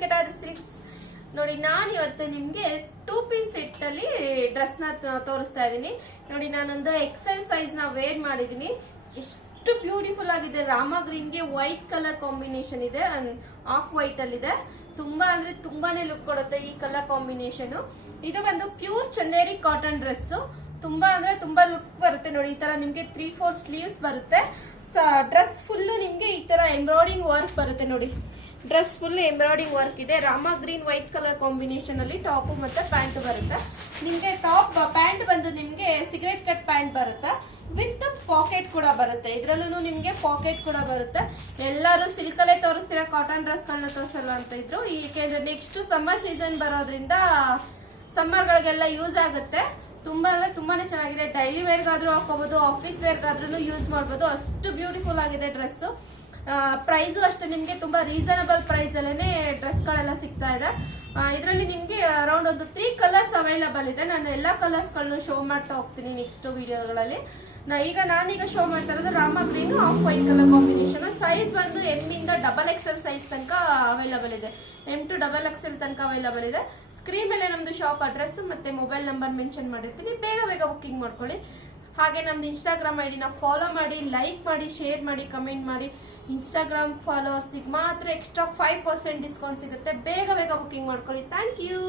Venkatadri silks. ನೋಡಿ ನಾನು ಇವತ್ತು ನಿಮ್ಗೆ 2 ಪೀಸ್ ಸೆಟ್ ಅಲ್ಲಿ ಡ್ರೆಸ್ ನ ತೋರಿಸ್ತಾ ಇದ್ದೀನಿ. ನೋಡಿ ನಾನೊಂದು ಎಕ್ಸೆಲ್ ಸೈಜ್ ನ ವೇರ್ ಮಾಡಿದೀನಿ. ಎಷ್ಟು ಬ್ಯೂಟಿಫುಲ್ ಆಗಿದೆ. ರಾಮ ಗ್ರೀನ್ ಗೆ ವೈಟ್ ಕಲರ್ ಕಾಂಬಿನೇಷನ್ ಇದೆ, ಆಫ್ ವೈಟ್ ಅಲ್ಲಿ ಇದೆ. ತುಂಬಾ ಅಂದ್ರೆ ತುಂಬಾನೇ ಲುಕ್ ಕೊಡುತ್ತೆ ಈ ಕಲರ್ ಕಾಂಬಿನೇಷನ್. ಇದು ಬಂದು ಪ್ಯೂರ್ ಚಂದೇರಿ ಕಾಟನ್ ಡ್ರೆಸ್. ತುಂಬಾ ಅಂದ್ರೆ ತುಂಬಾ ಲುಕ್ ಬರುತ್ತೆ. ನೋಡಿ ಈ ತರ ನಿಮ್ಗೆ 3-4 ಸ್ಲೀವ್ಸ್ ಬರುತ್ತೆ. ಡ್ರೆಸ್ ಫುಲ್ ನಿಮ್ಗೆ ಈ ತರ ಎಂಬ್ರಾಯ್ಡಿಂಗ್ ವರ್ಕ್ ಬರುತ್ತೆ. ನೋಡಿ ಡ್ರೆಸ್ ಫುಲ್ ಎಂಬ್ರಾಯ್ಡಿಂಗ್ ವರ್ಕ್ ಇದೆ. Rama green white colour combination ಅಲ್ಲಿ ಟಾಪ್ ಮತ್ತೆ ಪ್ಯಾಂಟ್ ಬರುತ್ತೆ. ನಿಮ್ಗೆ ಟಾಪ್ ಪ್ಯಾಂಟ್ ಬಂದು ನಿಮ್ಗೆ ಸಿಗರೇಟ್ ಕಟ್ ಪ್ಯಾಂಟ್ ಬರುತ್ತೆ ವಿತ್ ಪಾಕೆಟ್ ಕೂಡ ಬರುತ್ತೆ. ಇದ್ರಲ್ಲೂ ನಿಮ್ಗೆ ಪಾಕೆಟ್ ಕೂಡ ಬರುತ್ತೆ. ಎಲ್ಲರೂ ಸಿಲ್ಕ್ ಅಲ್ಲೇ ತೋರಿಸ್ತೀರಾ, ಕಾಟನ್ ಡ್ರೆಸ್ ಗಳನ್ನ ತೋರಿಸಲ್ಲ ಅಂತ ಇದ್ರು. ಏಕೆಂದ್ರೆ ನೆಕ್ಸ್ಟ್ ಸಮ್ಮರ್ ಸೀಸನ್ ಬರೋದ್ರಿಂದ ಸಮ್ಮರ್ ಗಳಿಗೆಲ್ಲ ಯೂಸ್ ಆಗುತ್ತೆ. ತುಂಬಾ ಅಂದ್ರೆ ತುಂಬಾನೇ ಚೆನ್ನಾಗಿದೆ. ಡೈಲಿ ವೇರ್ ಗಾದ್ರೂ ಹಾಕೋಬಹುದು, ಆಫೀಸ್ ವೇರ್ ಗಾದ್ರೂ ಯೂಸ್ ಮಾಡಬಹುದು. ಅಷ್ಟು ಬ್ಯೂಟಿಫುಲ್ ಆಗಿದೆ ಡ್ರೆಸ್. ಪ್ರೈಸು ಅಷ್ಟೇ ನಿಮ್ಗೆ ತುಂಬಾ ರೀಸನಬಲ್ ಪ್ರೈಸ್ ಅಲ್ಲೇನೆ ಡ್ರೆಸ್ ಗಳೆಲ್ಲ ಸಿಗ್ತಾ ಇದೆ. ಇದರಲ್ಲಿ ನಿಮ್ಗೆ ಅರೌಂಡ್ ಒಂದು 3 ಕಲರ್ಸ್ ಅವೈಲಬಲ್ ಇದೆ. ನಾನು ಎಲ್ಲಾ ಕಲರ್ಸ್ ಗಳನ್ನ ಶೋ ಮಾಡ್ತಾ ಹೋಗ್ತೀನಿ ನೆಕ್ಸ್ಟ್ ವಿಡಿಯೋಗಳಲ್ಲಿ. ನಾನೀಗ ಶೋ ಮಾಡ್ತಾ ಇರೋದು ರಾಮ green of white colour combination. Size ಬಂದು ಎಂ ಇಂದ XXL ಸೈಜ್ ತನಕ ಅವೈಲಬಲ್ ಇದೆ. M to XXL ತನಕ ಅವೈಲಬಲ್ ಇದೆ. ಸ್ಕ್ರೀನ್ ಮೇಲೆ ನಮ್ದು ಶಾಪ್ ಅಡ್ರೆಸ್ ಮತ್ತೆ ಮೊಬೈಲ್ ನಂಬರ್ ಮೆನ್ಷನ್ ಮಾಡಿರ್ತೀನಿ. ಬೇಗ ಬುಕ್ಕಿಂಗ್ ಮಾಡ್ಕೊಳ್ಳಿ. ಹಾಗೆ ನಮ್ದು ಇನ್ಸ್ಟಾಗ್ರಾಮ್ ಐಡಿನ ಫಾಲೋ ಮಾಡಿ, ಲೈಕ್ ಮಾಡಿ, ಶೇರ್ ಮಾಡಿ, ಕಮೆಂಟ್ ಮಾಡಿ. ಇನ್ಸ್ಟಾಗ್ರಾಮ್ ಫಾಲೋವರ್ಸ್ಗೆ ಮಾತ್ರ ಎಕ್ಸ್ಟ್ರಾ 5% ಡಿಸ್ಕೌಂಟ್ ಸಿಗುತ್ತೆ. ಬೇಗ ಬುಕ್ಕಿಂಗ್ ಮಾಡ್ಕೊಳ್ಳಿ. Thank you.